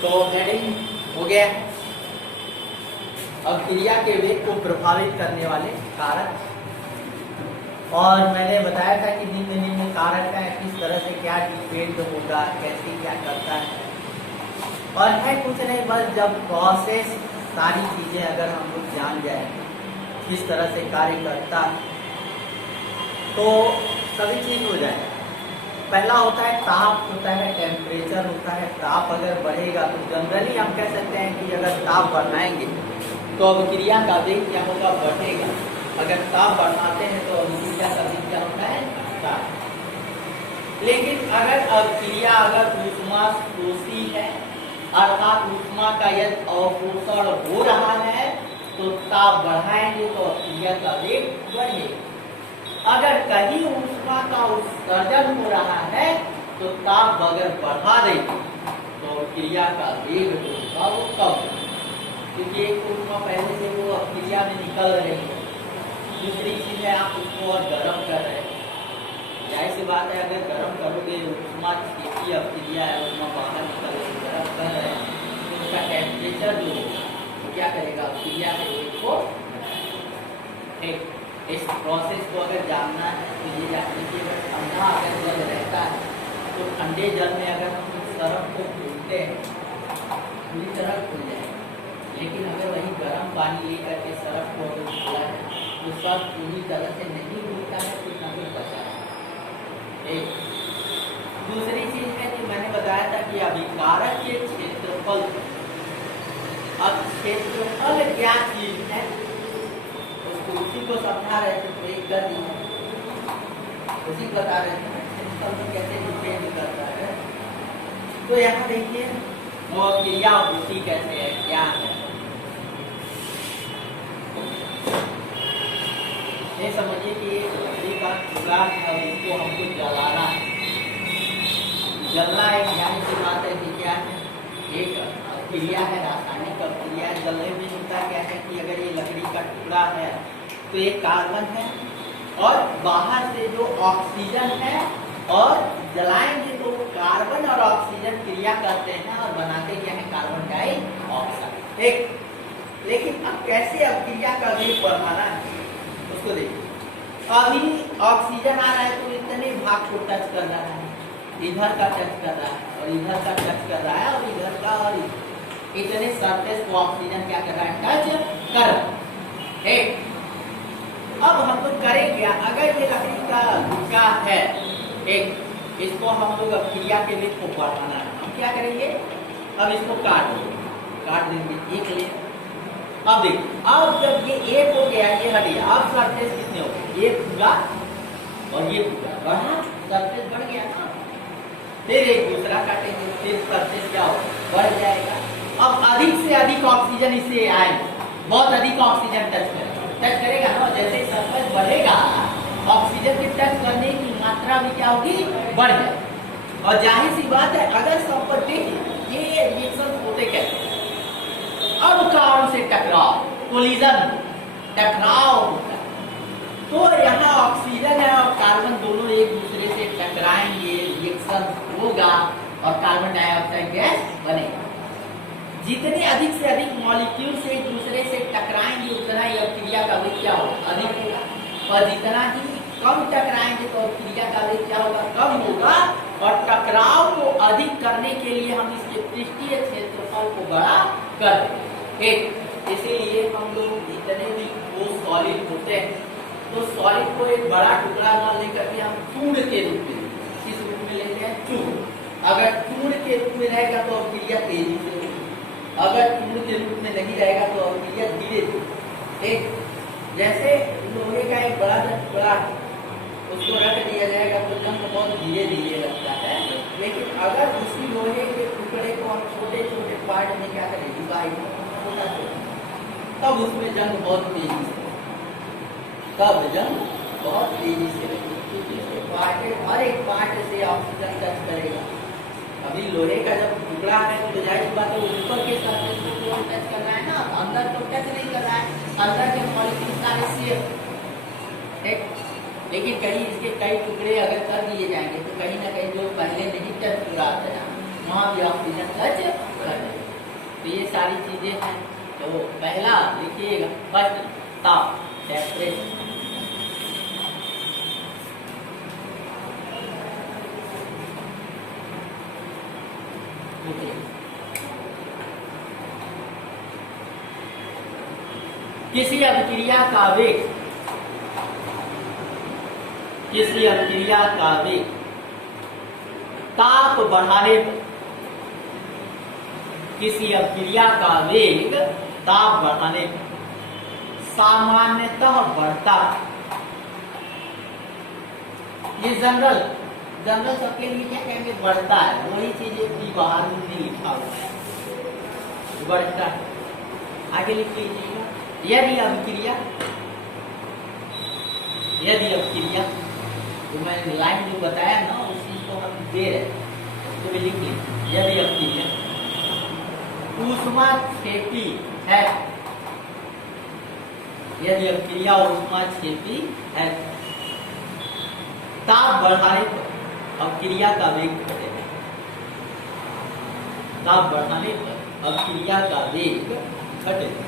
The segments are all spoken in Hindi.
तो हेडिंग हो गया। अब क्रिया के वेग को प्रभावित करने वाले कारक, और मैंने बताया था कि निम्न निम्न कारक है, किस तरह से क्या डिपेंड होगा, कैसे क्या करता है। और है कुछ नहीं, बस जब प्रोसेस सारी चीजें अगर हम लोग जान जाए किस तरह से कार्य करता है तो सभी चीज हो जाए। पहला होता है ताप, होता है टेम्परेचर, होता है ताप। अगर बढ़ेगा तो जनरली हम कह सकते हैं कि अगर ताप बढ़ाएंगे तो अभिक्रिया का वेग क्या होगा, बढ़ेगा। अगर ताप बढ़ाते हैं तो अभिक्रिया का वेग क्या होता है, बढ़ता है। लेकिन अगर अभिक्रिया अगर ऊष्मा शोषी है, अर्थात ऊष्मा का यदि अवशोषण हो रहा है तो ताप बढ़ाएंगे तो अभिक्रिया का वेग बढ़ेगा। अगर कहीं ऊष्मा का उत्सर्जन हो रहा है तो ताप अगर बढ़ा देंगे तो क्रिया का वेग जो होगा वो कम, क्योंकि एक ऊष्मा पहले से वो क्रिया में निकल रही है, दूसरी चीज है आप उसको और गर्म कर रहे हैं। जाहिर सी बात है, अगर गर्म करोगे ऊष्मा की अभिक्रिया है, ऊष्मा बाहर निकल रही, गर्म कर रहे हैं तो उसका टेम्परेचर जो होगा वो क्या करेगा, क्रिया के वेग को। इस प्रोसेस को अगर जानना है तो ये जानने की, अगर ठंडा अगर जल रहता है तो ठंडे जल में अगर हम उस सरफ को घूलते हैं पूरी तरह खुल जाए, लेकिन अगर वही गर्म पानी लेकर के सरफ को अगर घोला है तो सब पूरी तरह से नहीं घूलता है, कुछ ना कुछ बचा है। एक दूसरी चीज है कि मैंने बताया था कि अभिकारक के क्षेत्रफल, अब क्षेत्रफल क्या चीज है उसी को समझा रहे थे, ब्रेक कर दिया, उसी बता रहे थे क्षेत्रफल में कैसे डिपेंड करता है। तो यहाँ देखिए वो क्रिया वृत्ति कैसे है, क्या है ये समझिए कि लकड़ी का टुकड़ा है और इसको हमको जलाना है। जलना एक ज्ञान की बात है कि क्या है, एक क्रिया है, रासायनिक क्रिया। जलने में होता क्या है कि अगर ये लकड़ी का टुकड़ा है तो एक कार्बन है और बाहर से जो ऑक्सीजन है, और जलाएंगे तो कार्बन और ऑक्सीजन क्रिया करते हैं और बनाते क्या है, कार्बन डाइऑक्साइड। एक लेकिन अब कैसे अब क्रिया का वेग बढ़ाना है उसको देखिए। अभी ऑक्सीजन आ रहा है तो इतने भाग को टच कर रहा है, इधर का टच कर रहा है और इधर का टच कर रहा है और इधर का, और इतने सरफेस को ऑक्सीजन क्या कर रहा है, टच कर रहा है। अब हम लोग करें क्या, अगर ये लकड़ी का गुच्छा है एक, इसको हम लोग अब क्रिया के वेग को बढ़ाना है, हम क्या करेंगे, अब इसको काट देंगे एक ले। अब देखिए, अब जब ये एक हो गया, ये हट गया, अब सरफेस कितने हो गए, ये पूरा और ये पूरा बढ़ा, सरफेस बढ़ गया ना। फिर एक दूसरा काटेंगे, फिर सरफेस क्या हो, बढ़ जाएगा। अब अधिक से अधिक ऑक्सीजन इससे आएगा, बहुत अधिक ऑक्सीजन टच करेगा ना, जैसे सरफेस बढ़ेगा ऑक्सीजन के टच करने की मात्रा भी क्या होगी, बढ़ जाएगी। और जाहिर सी बात है, अगर सब पर देखिए ये रिएक्शन होते कैसे, अब कार्बन से टकराव, कोलिजन, टकराव होता है, तो यहाँ ऑक्सीजन है और कार्बन दोनों एक दूसरे से टकराएंगे, रिएक्शन होगा और कार्बन डाइऑक्साइड गैस बनेगा। जितने अधिक से अधिक मॉलिक्यूल से एक दूसरे से टकराएंगे उतना ही अभिक्रिया का वेग क्या होगा, अधिक होगा, और जितना ही कम टकराएंगे तो अभिक्रिया का वेग क्या होगा, कम होगा। और टकराव को अधिक करने के लिए हम इसके पृष्ठीय क्षेत्रफल को बड़ा कर देंगे। एक इसीलिए हम लोग जितने भी वो सॉलिड होते हैं तो सॉलिड को एक बड़ा टुकड़ा न लेकर के हम चूर्ण के रूप में, किस रूप में लेते हैं, चूर्ण। अगर चूर्ण के रूप में रहेगा तो अभिक्रिया तेजी से, अगर चूर्ण के रूप में नहीं रहेगा तो अभिक्रिया धीरे धीरे। एक जैसे लोहे का एक बड़ा टुकड़ा उसको रख दिया जाएगा तो जंग बहुत धीरे धीरे लगता है, लेकिन अगर उसी लोहे के टुकड़े को हम छोटे छोटे पार्ट में क्या करें, डिवाइड, छोटा छोटा, तब उसमें जंग बहुत तेजी से, तब जंग बहुत तेजी से लगेगी, क्योंकि हर एक पार्ट से ऑक्सीजन टच करेगा। अभी लोहे का जब टुकड़ा है तो जाहिर बात है ऊपर के सरफेस को टच कर रहा है ना, अंदर तो टच नहीं कर रहा है, अंदर के मॉलिक्यूल सारे सेफ, लेकिन कहीं इसके कई टुकड़े अगर कर दिए जाएंगे तो कहीं ना कहीं जो पहले नहीं टच कर रहा था वहाँ भी ऑक्सीजन टच कर तो ये सारी चीजें हैं। तो पहला लिखिएगा, फर्स्ट ताप, टेम्परेचर। किसी अभिक्रिया का वेग, किसी अभिक्रिया का वेग ताप बढ़ाने पर, किसी अभिक्रिया का वेग ताप बढ़ाने पर सामान्यतः बढ़ता है। ये जनरल सबके लिए क्या कहेंगे, बढ़ता है। वही चीजें भी बाहर में लिखा हुआ है, बढ़ता है। आगे लिख लीजिएगा, यदि अभिक्रिया, तो मैंने लाइन जो बताया ना उसी को हम दे रहे हैं, तो भी लिख लीजिए। यदि अभिक्रिया ऊष्मा क्षेपी है, यदि अभिक्रिया ऊष्मा क्षेपी है, ताप बढ़ाने पर अभिक्रिया का वेग घटेगा। ताप बढ़ाने पर अभिक्रिया का वेग घटेगा।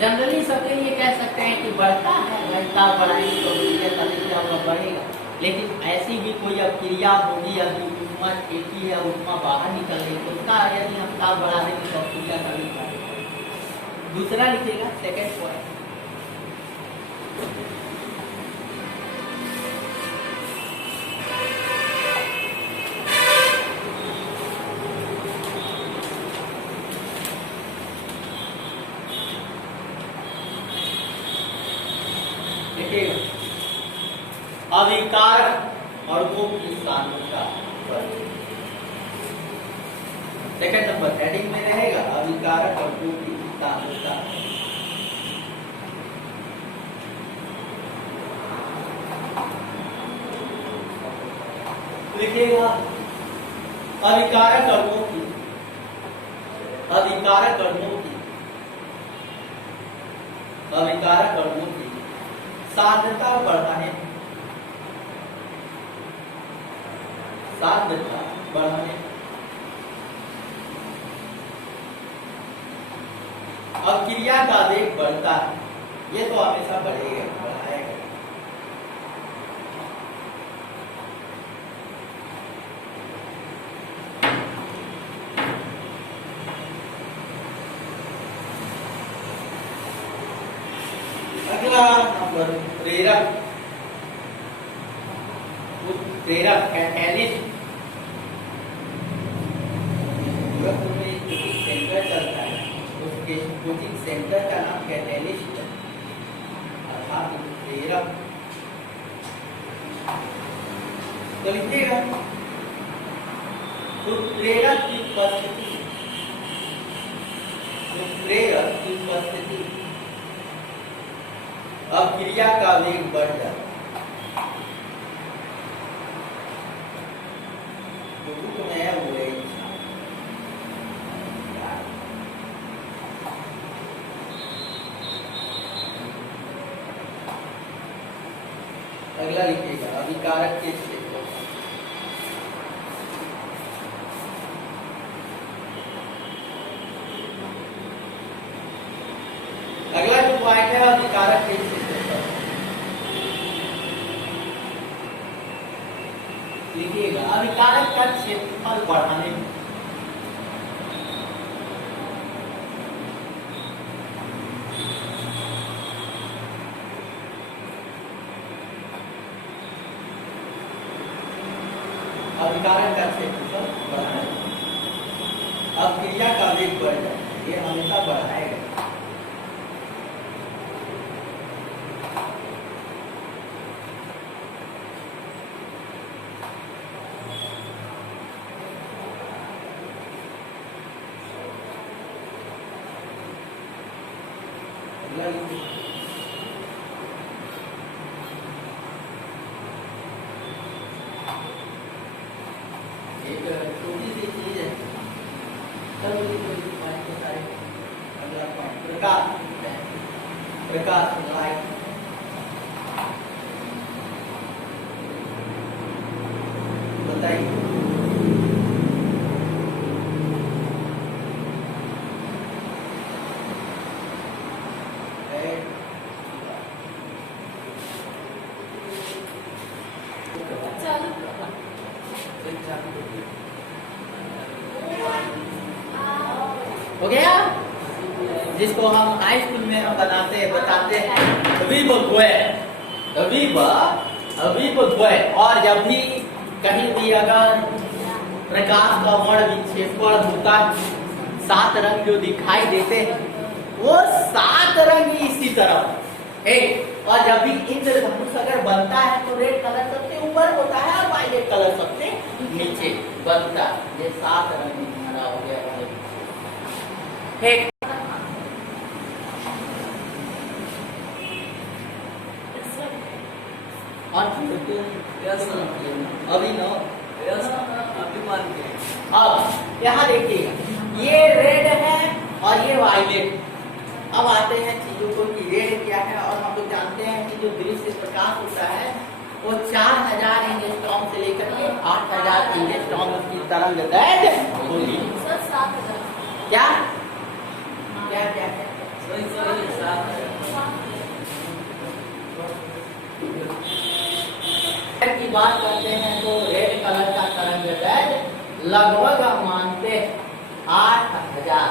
जनरली सबके लिए कह सकते हैं कि बढ़ता है, ताप बढ़ाएंगे तो अभिक्रिया का वेग बढ़ेगा। लेकिन ऐसी भी कोई अभिक्रिया होगी, यदि ऊष्मा क्षेपी है, ऊष्मा बाहर निकल रही है, तो उसका यदि हम ताप बढ़ा देंगे तो अभिक्रिया का वेग बढ़ेगा। दूसरा लिखिएगा, सेकेंड पॉइंट, लिखिएगा अभिकारक अणुओं की सांद्रता। सेकेंड नंबर हेडिंग में रहेगा अभिकारक अणुओं की सांद्रता। लिखिएगा अभिकारक अणुओं की सांद्रता बढ़ाने अभिक्रिया का वेग बढ़ता है। ये तो हमेशा बढ़ेगा, बढ़ाएगा। अगला नंबर प्रेरक, कैटलिस्ट। सेंटर चलता है, उसके कोचिंग सेंटर का नाम कैटलिस्ट अर्थात प्रेरक। तो लिखिएगा उत्प्रेरक की उपस्थिति अभिक्रिया का वेग बढ़ जाता है। अगला लिखिएगा अभिकारक के क्षेत्र। अगला जो पॉइंट है अभिकारक के क्षेत्र, लिखिएगा अभिकारक का क्षेत्रफल बढ़ाने में अभिकारक का क्षेत्रफल बढ़ाने अभिक्रिया का वेग बढ़ जाए, ये हमेशा बढ़ाएगा। एक छोटी सी चीज है, सब सारे अगला बताइए। हो गया, जिसको हम हाई स्कूल में हम बनाते हैं, बताते हैं और जब भी कहीं भी अगर प्रकाश का वर्ण विक्षेपण होता है, 7 रंग जो दिखाई देते हैं वो 7 रंग इसी तरफ है। और जब भी इंद्रधनुष अगर बनता है तो रेड कलर सबसे ऊपर होता है और वायलेट कलर सबसे नीचे बनता है। ये 7 रंग हमारा हो गया है। अभी नो अब यहाँ देखिए, ये रेड है और ये वायलेट। अब आते हैं चीजों को कि रेड क्या है। और हम लोग जानते हैं कि जो दृश्य प्रकाश होता है वो 4000 एंगस्ट्रॉम से लेकर के 8000 एंगस्ट्रॉम की तरंग दैर्घ्य होगी। क्या क्या क्या की बात करते हैं तो रेड कलर का तरंग दैर्घ्य लगभग हम मानते 8000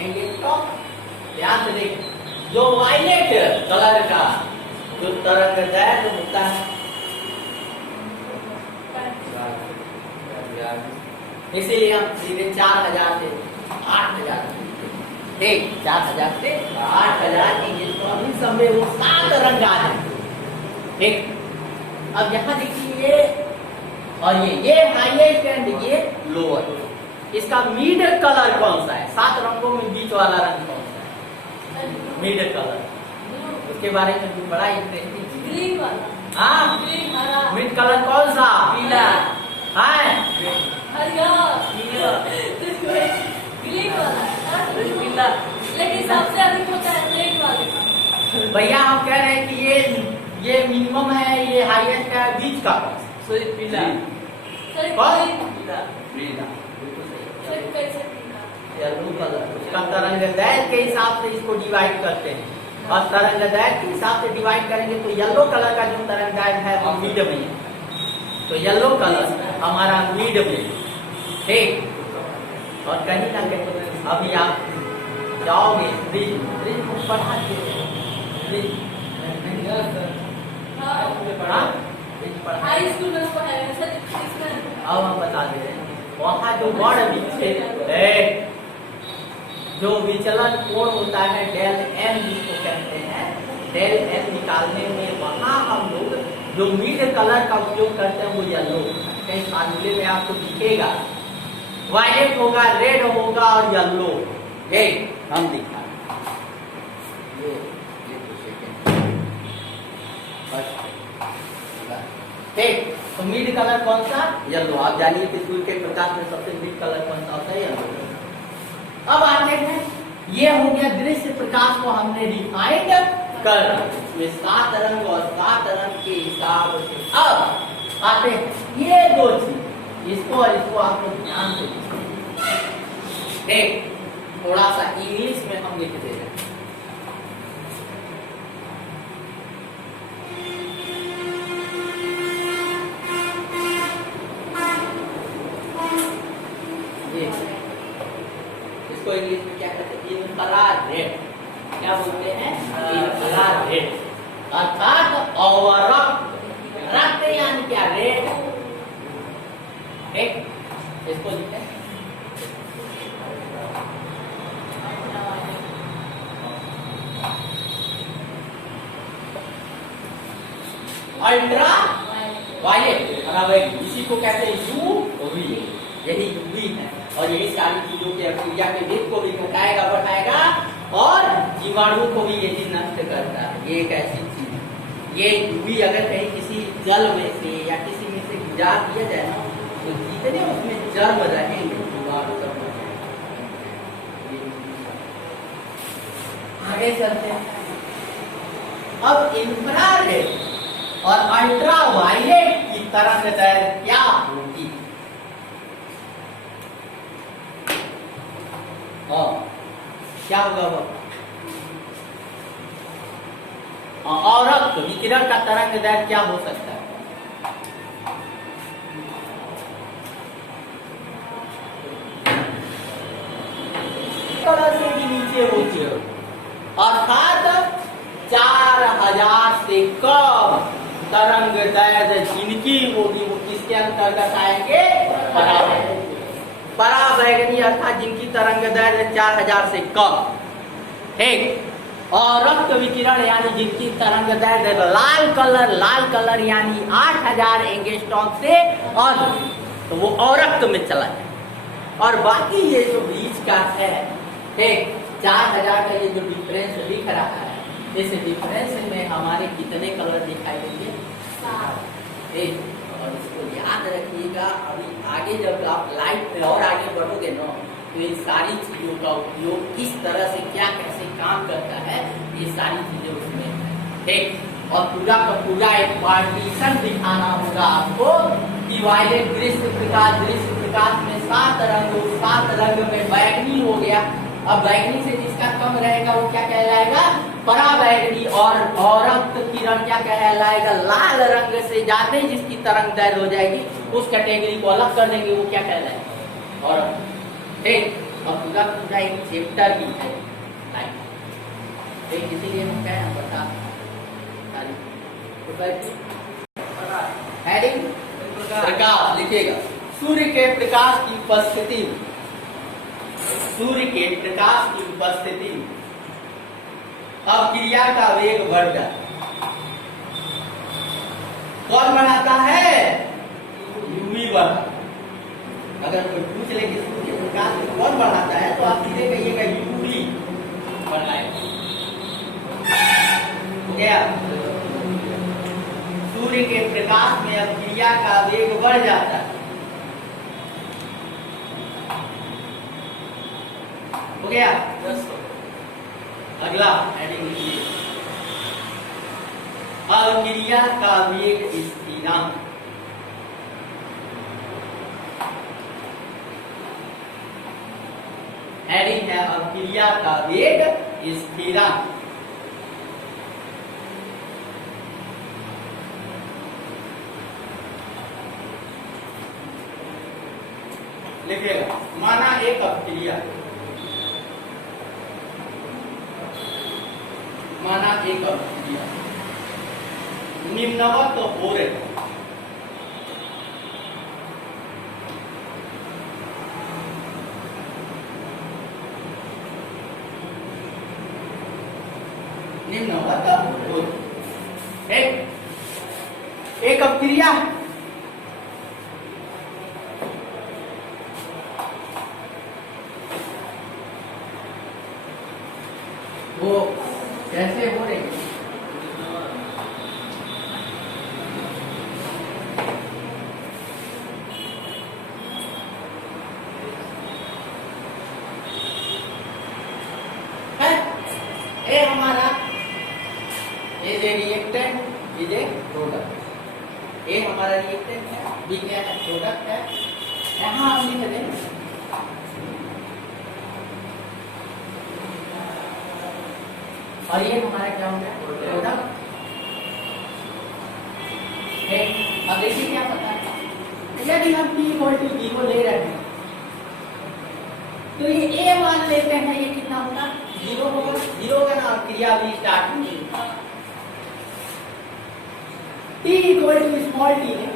एंगस्ट्रॉम। ध्यान से देख, जो वायलेट कलर का जो तरंग दैर्घ्य होता है, इसीलिए हम सीधे 4000 से 8000 ठीक 4000 से 8000 एंगस्ट्रॉम इन सब में वो 7 रंग आ जाए। ठीक, अब यहाँ देखिए ये और ये हाईएस्ट एंड ये लोअर। इसका मिड कलर कौन सा है? 7 रंगों में बीच वाला रंग कौन सा है? Mid colour. उसके बारे में भी बड़ा इंटरेस्टिंग। ग्रीन वाला। हाँ, मिड कलर कौन सा? पीला। हाँ, ग्रीन वाला पीला, लेकिन सबसे अधिक होता है रेड वाले। भैया हम कह रहे हैं कि ये मिनिमम है, ये हाईएस्ट है, बीच का पीला। Yellow colour. उसका तरंग दैर्घ्य के हिसाब से इसको डिवाइड करते हैं और तरंग दैर्घ्य के हिसाब से डिवाइड करेंगे तो येलो कलर का जो तरंग दैर्घ्य है वो मिड में है। तो येलो कलर हमारा मिड में, ठीक। और कहीं ना कहीं अभी आप जाओगे ब्रिज पढ़ा हाई स्कूल में पढ़ाया सर। अब हम बता दे रहे हैं, वहाँ जो वर्ण विक्षेप है, जो विचलन कोण होता है डेल एम जिसको कहते हैं, डेल एम निकालने में वहाँ हम लोग जो मिड कलर का उपयोग करते हैं वो येलो। कहीं फार्मूले में आपको दिखेगा वायलेट होगा, रेड होगा और येलो। हम दिखा ठीक। तो मिड कलर कौन सा? येलो। आप जानिए कि सूर्य के प्रकाश में सबसे मिड कलर कौन सा होता है? येलो। अब आते हैं, ये हो गया दृश्य प्रकाश को हमने डिफाइंड कर इसमें 7 रंग और 7 रंग के हिसाब से। अब आते हैं ये 2 चीज, इसको और इसको आप लोग ध्यान से देख, थोड़ा सा इंग्लिश में हम लिख दे रहे हैं। इसको इंग्लिश में क्या कहते हैं? इंफ्रारेड। क्या बोलते हैं? इंफ्रारेड। अर्थात अवरक्त। रक्त यानी क्या? रेड। ठीक, इसको लिखते हैं अल्ट्रा वायलेट। इसी को कहते हैं यूवी। यही यूवी है और यही सारी चीजों के बैक्टीरिया के वेग को भी घटाएगा, बढ़ाएगा और जीवाणु को भी यही नष्ट करता है। ये एक ऐसी चीज है। ये यूवी अगर कहीं किसी जल में से या किसी में से गुजार दिया जाए ना, तो जितने उसमें जर्म रहेंगे जीवाणु सब आगे चलते हैं। अब इंफ्रारेड और अल्ट्रा वायलेट की तरंग दैर्घ्य क्या होगी? क्या होगा वो? औरक्त विकिरण का तरंग दैर्घ्य क्या हो सकता है? से भी नीचे होती है, अर्थात 4000 से कम तरंग दैर्घ्य जिनकी होगी वो किसके अंतर्गत आएंगे? पराबैंगनी अर्थात जिनकी तरंग दैर्घ्य 4000 से कम। ठीक। और रक्त विकिरण यानी जिनकी तरंग दैर्घ्य लाल कलर यानी 8000 एंगस्ट्रॉम से और तो वो औरक्त में चला जाए। और बाकी ये जो बीच का है, ठीक, 4000 का ये जो डिफरेंस दिख रहा है, इस डिफरेंस में हमारे कितने कलर दिखाई देंगे? 7। और इसको याद रखिएगा, अभी आगे जब आप लाइफ में और आगे बढ़ोगे ना, तो इन सारी चीजों का उपयोग किस तरह से क्या कैसे काम करता है, ये सारी चीजें उसमें है। ठीक। और पूरा का पूरा एक पार्टीशन दिखाना होगा आपको कि वायलेट दृश्य प्रकाश में 7 रंग, 7 रंग में बैगनी हो गया। अब बैगनी से जिसका कम रहेगा वो क्या कहलाएगा? पराबैंगनी। और औरक्त किरण क्या कहलाएगा? लाल रंग से जाते जिसकी तरंग दैर्घ्य हो जाएगी उस कैटेगरी को अलग कर देंगे, वो क्या कहलाएगा? औरक्त। ठीक। और पूरा पूरा एक चैप्टर भी है, ठीक, इसीलिए हम क्या है बता हेडिंग प्रकाश लिखेगा। सूर्य के प्रकाश की उपस्थिति, सूर्य के प्रकाश की उपस्थिति अब क्रिया का वेग बढ़ जाता। कौन बढ़ाता है? यूवी बढ़ाता। अगर कोई पूछ ले कि सूर्य के प्रकाश को कौन बढ़ाता है, तो आप सीधे कहिएगा यूवी बढ़ाएगा। क्या? सूर्य के प्रकाश में अब क्रिया का वेग बढ़ जाता है। हो गया? अगला हेडिंग लिखिए, अब क्रिया का वेग स्थिरांक। हेडिंग है अब क्रिया का वेग स्थिरांक। लिखिएगा, माना एक क्रिया, माना एक क्रिया निम्नवत हो रही, निम्नवत हो रही। एक क्रिया वो कैसे हो रही है? ए हमारा is a reactant, is a product. A हमारा रिएक्टेंट है, बी क्या है? प्रोडक्ट है। यहाँ हम लिख दें और ये हमारा क्या हो गया? प्रोडक्ट। अब देखिए क्या पता है, यदि हम P = B को ले रहे हैं तो ये A मान लेते हैं, ये कितना होगा? 0 होगा। 0 का नाम क्रिया भी स्टार्ट होगी। T = स्मॉल t है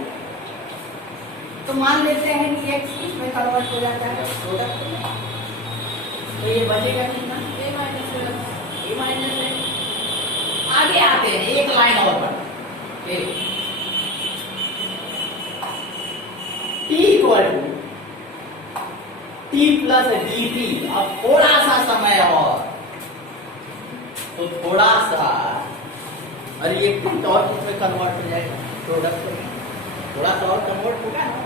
तो मान लेते हैं कि X इसमें कन्वर्ट हो जाता है प्रोडक्ट में, तो ये बचेगा कितना? A माइनस है। आगे आते हैं, एक लाइन और बढ़ T + dt। अब थोड़ा सा समय और, तो थोड़ा सा रिएक्टेंट और किसमें कन्वर्ट हो जाएगा? प्रोडक्ट में। थोड़ा सा और कन्वर्ट होगा ना,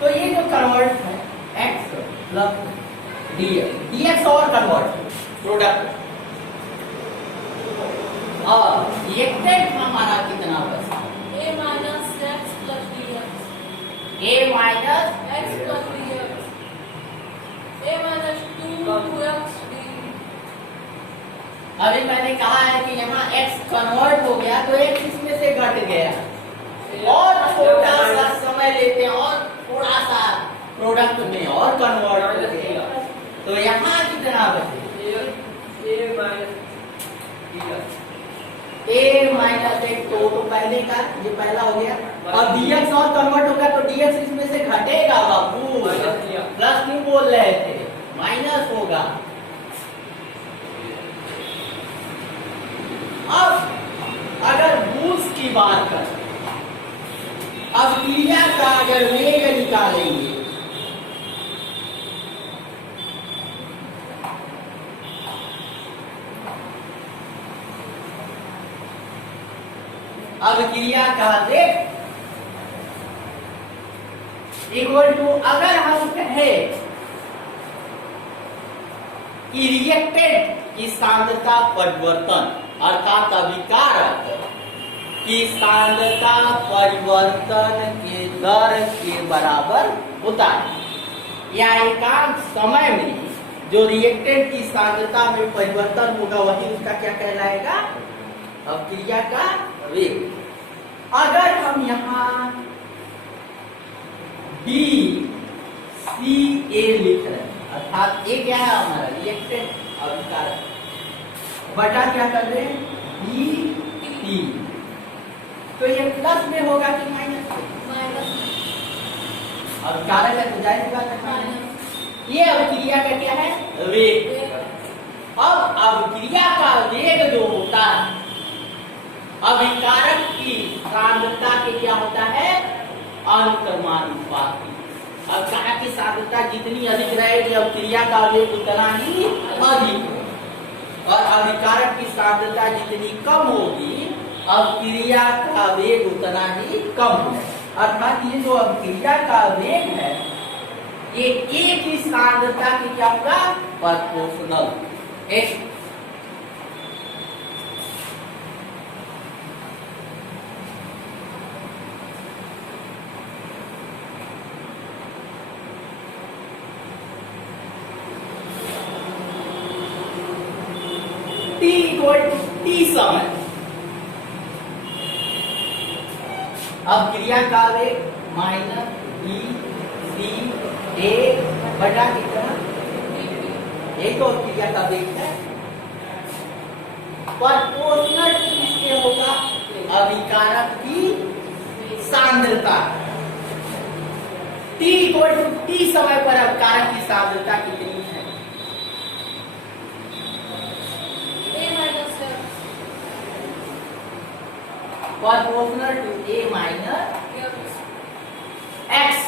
तो ये जो कन्वर्ट है x + dx और कन्वर्ट प्रोडक्ट, और रिएक्टेंट हमारा कितना बचा? A - a minus x plus dx a minus 2x d अभी मैंने कहा है कि यहाँ x कन्वर्ट हो गया तो x इसमें से घट गया और थोड़ा सा समय लेते हैं और थोड़ा सा प्रोडक्ट में और कन्वर्ट हो गया तो यहाँ कितना बचे a माइनस एक तो पहले का ये पहला हो गया अब dx और कन्वर्ट होगा तो dx इसमें से घटेगा बाबू प्लस क्यों बोल रहे थे माइनस होगा अब अगर बूस्ट की बात करें अब क्रिया का अगर वेग निकालेंगे अब क्रिया का वेग इक्वल टू अगर हम कहें कि रिएक्टेंट की सांद्रता परिवर्तन अर्थात अभिकारक की सांद्रता परिवर्तन के दर के बराबर होता है या एकांक समय में जो रिएक्टेंट की सांद्रता में परिवर्तन होगा वही उसका क्या कहलाएगा अब क्रिया का वेग अगर हम यहाँ डी सी ए लिख रहे हैं अर्थात ए क्या है हमारा रिएक्टेंट अभिकारक बटा क्या कर रहे हैं डी टी तो ये प्लस में होगा कि माइनस माइनस अभिकारक है तो जाहिर सी बात है ये अभिक्रिया का क्या है वेग अब अभिक्रिया का वेग जो होता है अभिकारक की सांद्रता के क्या होता है अनुक्रमानुपाती अभिकारक की सांद्रता जितनी अधिक रहेगी अभिक्रिया का वेग उतना ही अधिक और अभिकारक की सांद्रता जितनी कम होगी अभिक्रिया का वेग उतना ही कम है अर्थात ये जो अभिक्रिया का वेग है ये एक ही सांद्रता की क्या होगा प्रोपोर्शनल एक t इक्वल टू t समय अब क्रिया का वेग माइनस बी सी ए बटा कितना एक और क्रिया का वेग है प्रोपोर्शनल किसके होगा अभिकारक की सांद्रता t इक्वल टू t समय पर अभिकारक की सांद्रता कितनी है proportional to a minus x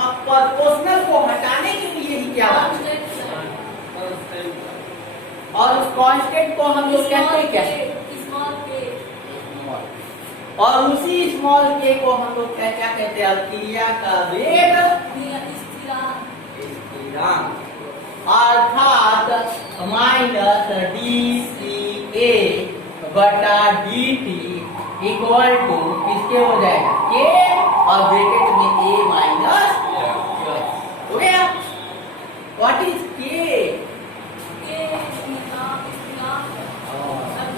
अब प्रोपोर्शनल को हटाने के लिए ही क्या बात है और उस कांस्टेंट को हम लोग कहते हैं क्या स्मॉल के और उसी स्मॉल के को हम लोग क्या क्या कहते हैं अभिक्रिया का वेग स्थिरांक अर्थात माइनस डी सी ए बटा डी टी इक्वल टू किसके हो जाएगा के और ब्रैकेट में ए माइनस हो गया व्हाट इज के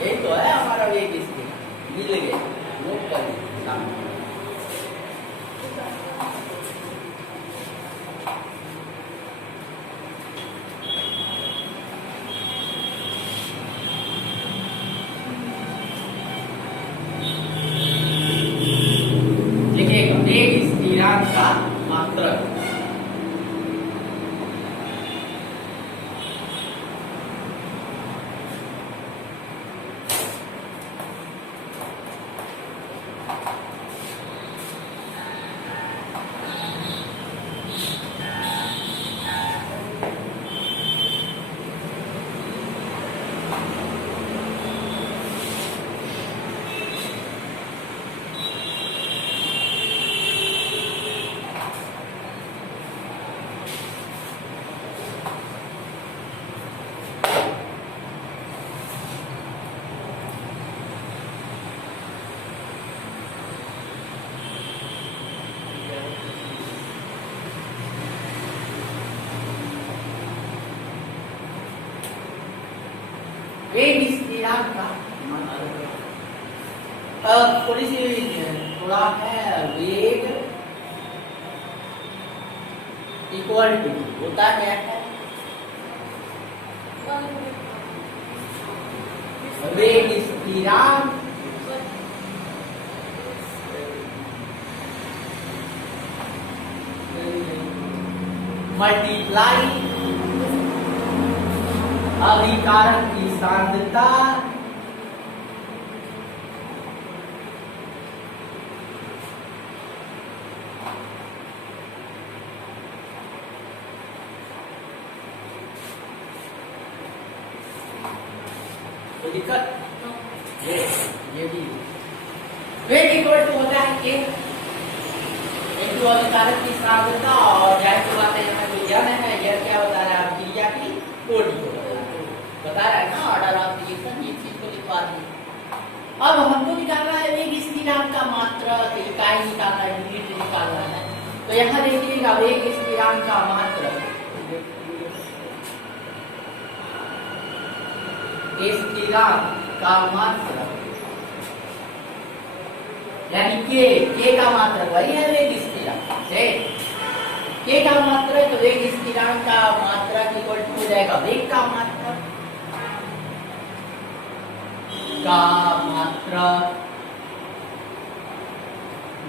ये तो है हमारा वेग इसके मिल गया नोट कर लीजिए का मात्रक वेग स्थिरांक का थोड़ी सी थोड़ा है वेग इक्वल टू होता क्या है वेग स्थिरांक मल्टीप्लाई अभिकारक की सांद्रता तो दिक्कत ये भी वेग इक्वल टू होता है कि एक अभिकारक की सांद्रता और जाहिर सी बात है यहाँ जो यह है यह क्या बता रहा है क्रिया की कोटि को बता रहा है ना ऑर्डर ऑफ रिएक्शन ये चीज को लिखवा दी। अब हमको निकालना है वेग स्थिरांक का मात्रक इकाई निकालना है यूनिट निकालना है। तो यहाँ देखिएगा वेग स्थिरांक का मात्रक स्थिरांक का मात्रक यानी के का मात्रक वही है वेग स्थिरांक के का मात्रक तो वेग स्थिरांक का मात्रक इक्वल टू हो जाएगा वेग का मात्रक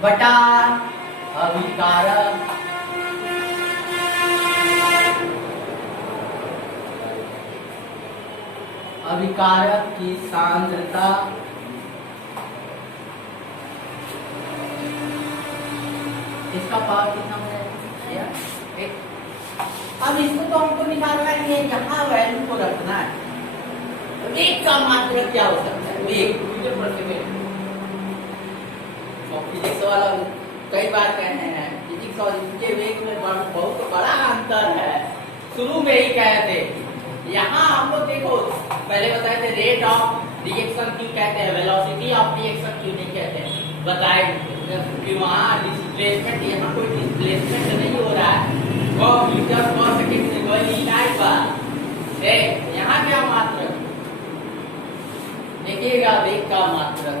बटा अभिकारक की सांद्रता इसका पावर कितना हो जाएगा अब इसको तो हमको निकालना है यहाँ वैल्यू को रखना है। वेग का मात्रक क्या हो सकता है वेग फिजिक्स वाला कई बार कहते हैं फिजिक्स और इसके वेग में बहुत बड़ा अंतर है। शुरू में ही कहे थे यहाँ हम लोग देखो पहले बताए थे रेट ऑफ रिएक्शन क्यों कहते हैं वेलोसिटी ऑफ रिएक्शन क्यों नहीं कहते हैं बताए कि वहाँ डिस्प्लेसमेंट यहाँ कोई डिस्प्लेसमेंट नहीं हो रहा है वो मीटर पर सेकंड से कोई इकाई पर यहाँ क्या मात्रक देखिएगा वेग का मात्रक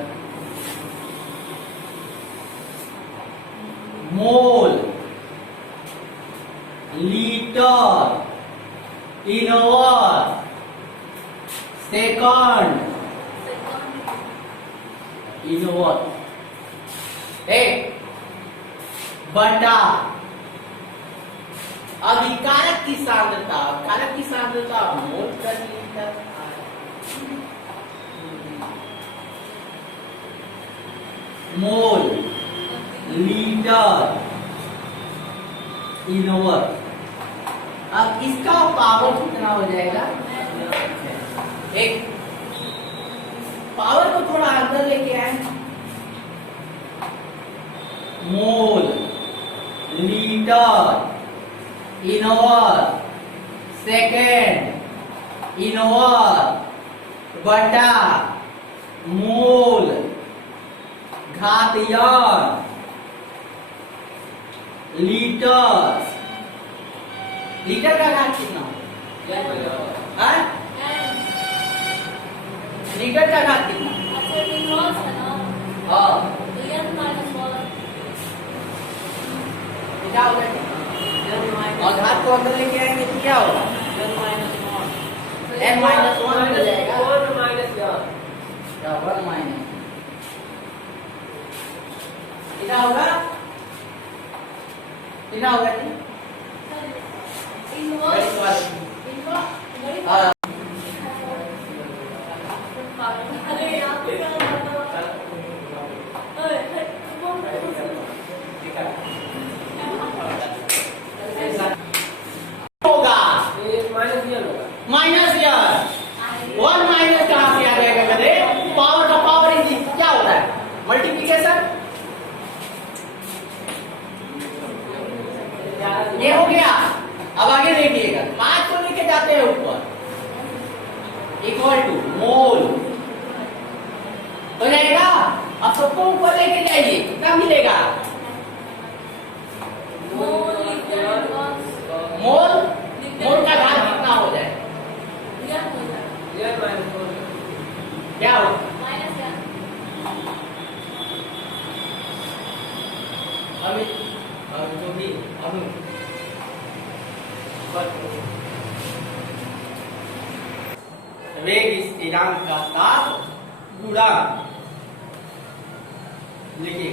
mole litre Invar second Invar बटा अभिकारक की सांद्रता कारक की सांद्रता मोल प्रति लीटर मोल लीटर इनोवर। अब इसका पावर कितना हो जाएगा एक पावर को थोड़ा अंदर लेके आए mole litre Invar second Invar बटा मोल घातीय लीटर लीटर का घात कितना हाँ? लीटर का घात कितना क्या होगा और घात को अंदर लेके आएंगे तो क्या होगा n माइनस वन हो जाएगा वन माइनस कितना होगा कितना होगा माइनस वन माइनस कहां से आ जाएगा पावर का पावर क्या होता है मल्टीप्लिकेशन ये हो गया। अब आगे देखिएगा 5 को लेके जाते हैं ऊपर इक्वल टू मोल क्या हो माइनस क्या अमित और जो भी अनु वेग स्थिरांक का ताप गुणांक लिखिए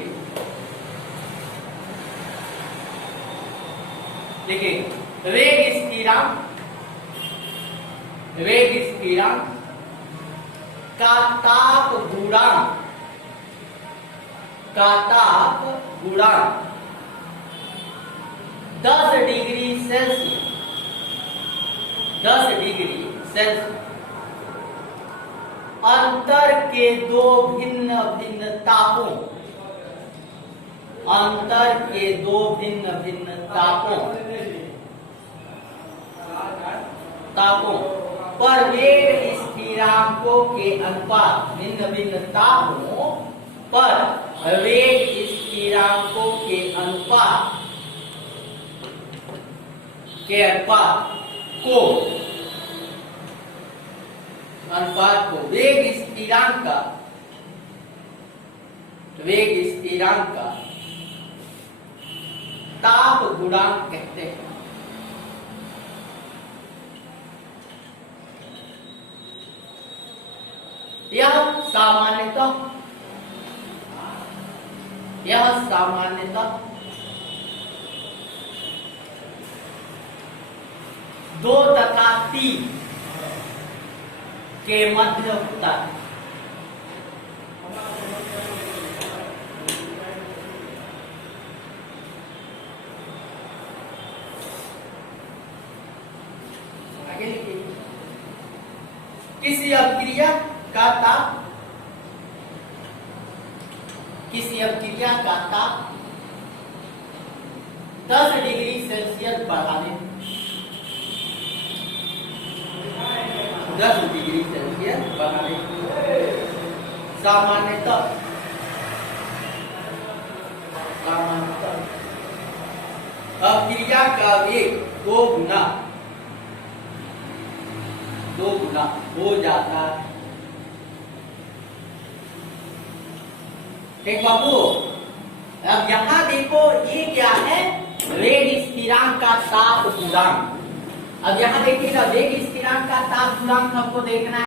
वेग स्थिरांक का ताप गुणांक 10 डिग्री सेल्सियस अंतर के दो भिन्न भिन्न तापों पर वेग स्थिरांकों के अनुपात भिन्न भिन्न तापों पर वेग स्थिरांकों के अनुपात को वेग स्थिरांक का ताप गुणांक कहते हैं। यह सामान्यतः 2 तथा 3 के मध्य होता है। आगे लिखिए किसी अभिक्रिया का ताप 10 डिग्री सेल्सियस बढ़ाने 10 डिग्री सेल्सियस बढ़ाने सामान्यतः अभिक्रिया का वेग 2 गुना हो जाता है। ठीक बाबू, अब यहाँ देखो ये क्या है, वेग स्थिरांक का ताप गुणांक। अब यहाँ देखिएगा वेग स्थिरांक का ताप गुणांक हमको देखना है।